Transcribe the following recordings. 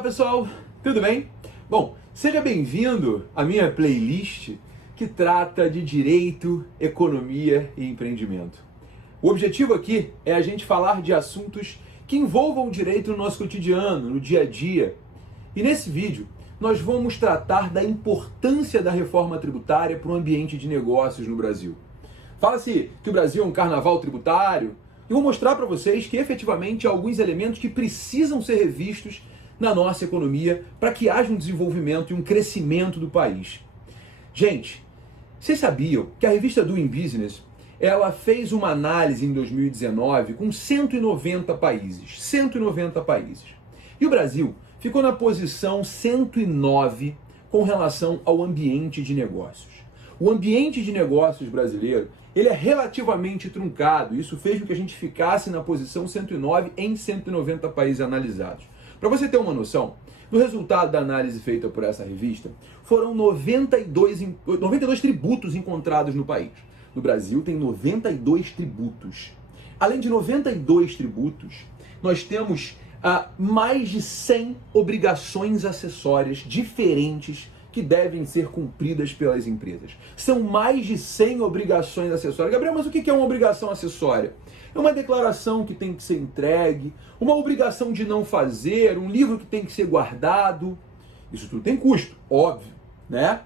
Olá pessoal, tudo bem? Bom, seja bem-vindo à minha playlist que trata de direito, economia e empreendimento. O objetivo aqui é a gente falar de assuntos que envolvam o direito no nosso cotidiano, no dia a dia. E nesse vídeo nós vamos tratar da importância da reforma tributária para o ambiente de negócios no Brasil. Fala-se que o Brasil é um carnaval tributário e vou mostrar para vocês que efetivamente há alguns elementos que precisam ser revistos na nossa economia para que haja um desenvolvimento e um crescimento do país. Gente, vocês sabiam que a revista Doing Business ela fez uma análise em 2019 com 190 países. 190 países. E o Brasil ficou na posição 109 com relação ao ambiente de negócios. O ambiente de negócios brasileiro ele é relativamente truncado. Isso fez com que a gente ficasse na posição 109 em 190 países analisados. Para você ter uma noção, no resultado da análise feita por essa revista, foram 92 tributos encontrados no país. No Brasil tem 92 tributos. Além de 92 tributos, nós temos mais de 100 obrigações acessórias diferentes que devem ser cumpridas pelas empresas. São mais de 100 obrigações acessórias. Gabriel, mas o que é uma obrigação acessória? É uma declaração que tem que ser entregue, uma obrigação de não fazer, um livro que tem que ser guardado. Isso tudo tem custo, óbvio, né?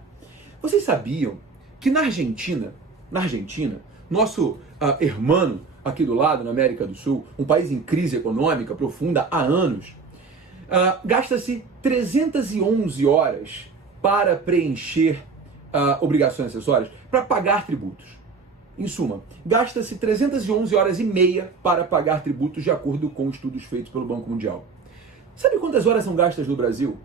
Vocês sabiam que na Argentina, nosso irmão aqui do lado, na América do Sul, um país em crise econômica profunda há anos, gasta-se 311 horas para preencher obrigações acessórias, para pagar tributos. Em suma, gasta-se 311 horas e meia para pagar tributos de acordo com estudos feitos pelo Banco Mundial. Sabe quantas horas são gastas no Brasil?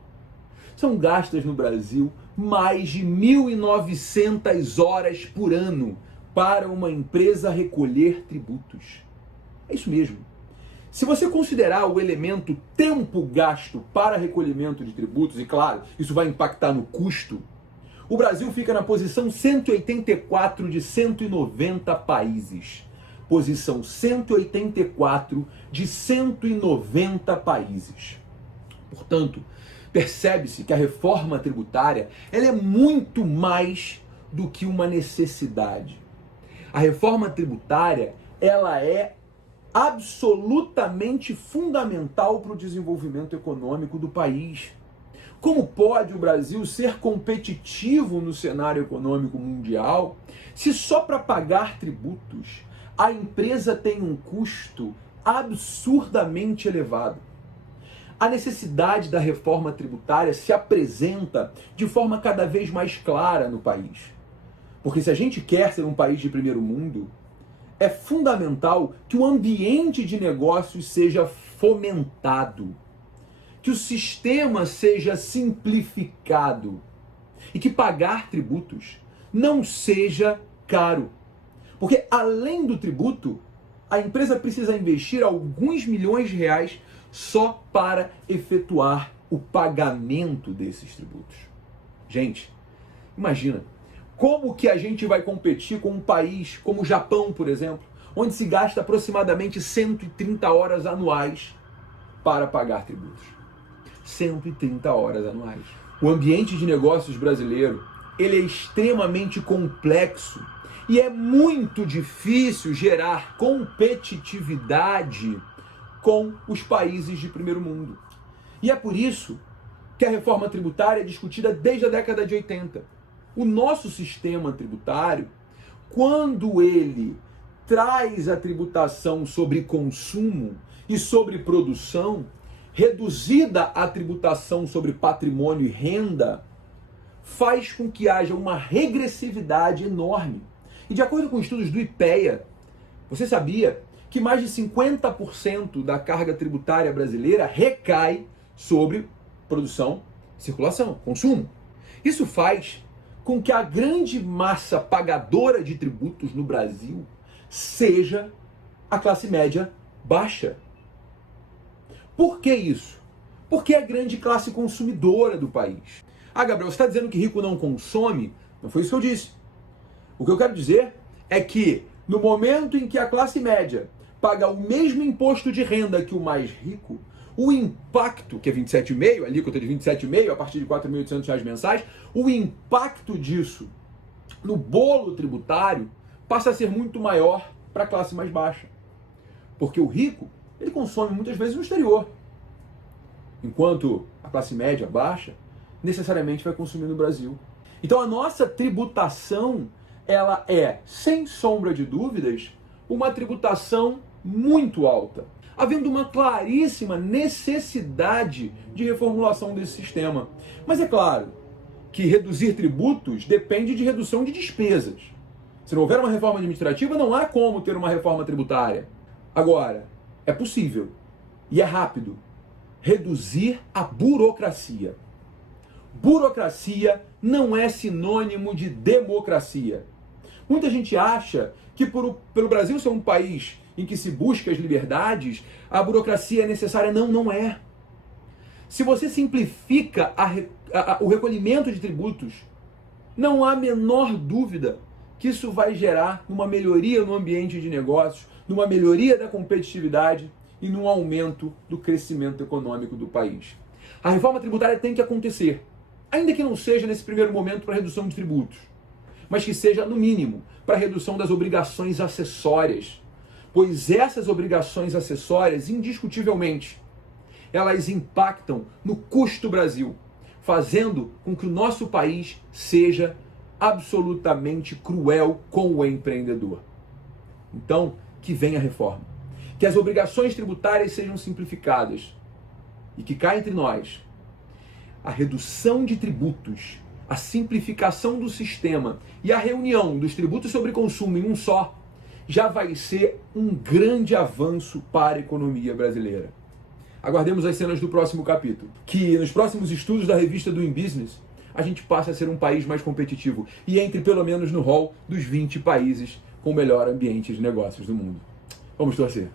São gastas no Brasil mais de 1.900 horas por ano para uma empresa recolher tributos. É isso mesmo. Se você considerar o elemento tempo gasto para recolhimento de tributos, e claro, isso vai impactar no custo, o Brasil fica na posição 184 de 190 países. Posição 184 de 190 países. Portanto, percebe-se que a reforma tributária ela é muito mais do que uma necessidade. A reforma tributária ela é absolutamente fundamental para o desenvolvimento econômico do país. Como pode o Brasil ser competitivo no cenário econômico mundial se só para pagar tributos a empresa tem um custo absurdamente elevado? A necessidade da reforma tributária se apresenta de forma cada vez mais clara no país. Porque se a gente quer ser um país de primeiro mundo, é fundamental que o ambiente de negócios seja fomentado, que o sistema seja simplificado e que pagar tributos não seja caro. Porque além do tributo, a empresa precisa investir alguns milhões de reais só para efetuar o pagamento desses tributos. Gente, imagina, como que a gente vai competir com um país como o Japão, por exemplo, onde se gasta aproximadamente 130 horas anuais para pagar tributos? 130 horas anuais. O ambiente de negócios brasileiro, ele é extremamente complexo e é muito difícil gerar competitividade com os países de primeiro mundo. E é por isso que a reforma tributária é discutida desde a década de 80. O nosso sistema tributário, quando ele traz a tributação sobre consumo e sobre produção, reduzida a tributação sobre patrimônio e renda, faz com que haja uma regressividade enorme. E de acordo com estudos do IPEA, você sabia que mais de 50% da carga tributária brasileira recai sobre produção, circulação, consumo. Isso faz com que a grande massa pagadora de tributos no Brasil seja a classe média baixa. Por que isso? Porque é a grande classe consumidora do país. Ah, Gabriel, você está dizendo que rico não consome? Não foi isso que eu disse. O que eu quero dizer é que no momento em que a classe média paga o mesmo imposto de renda que o mais rico, o impacto, que é 27,5, a alíquota de 27,5 a partir de R$ 4.800 mensais, o impacto disso no bolo tributário passa a ser muito maior para a classe mais baixa. Porque o rico, ele consome muitas vezes no exterior, enquanto a classe média baixa necessariamente vai consumir no Brasil. Então a nossa tributação, ela é, sem sombra de dúvidas, uma tributação muito alta, havendo uma claríssima necessidade de reformulação desse sistema. Mas é claro que reduzir tributos depende de redução de despesas. Se não houver uma reforma administrativa, não há como ter uma reforma tributária. Agora, é possível, e é rápido, reduzir a burocracia. Burocracia não é sinônimo de democracia. Muita gente acha que pelo Brasil ser um país em que se busca as liberdades, a burocracia é necessária. Não, não é. Se você simplifica o recolhimento de tributos, não há a menor dúvida que isso vai gerar uma melhoria no ambiente de negócios, numa melhoria da competitividade e num aumento do crescimento econômico do país. A reforma tributária tem que acontecer, ainda que não seja nesse primeiro momento para redução de tributos, mas que seja, no mínimo, para redução das obrigações acessórias, pois essas obrigações acessórias, indiscutivelmente, elas impactam no custo Brasil, fazendo com que o nosso país seja absolutamente cruel com o empreendedor. Então, que venha a reforma. Que as obrigações tributárias sejam simplificadas. E que cá entre nós, a redução de tributos, a simplificação do sistema e a reunião dos tributos sobre consumo em um só, já vai ser um grande avanço para a economia brasileira. Aguardemos as cenas do próximo capítulo. Que nos próximos estudos da revista Doing Business, a gente passe a ser um país mais competitivo e entre pelo menos no hall dos 20 países com o melhor ambiente de negócios do mundo. Vamos torcer.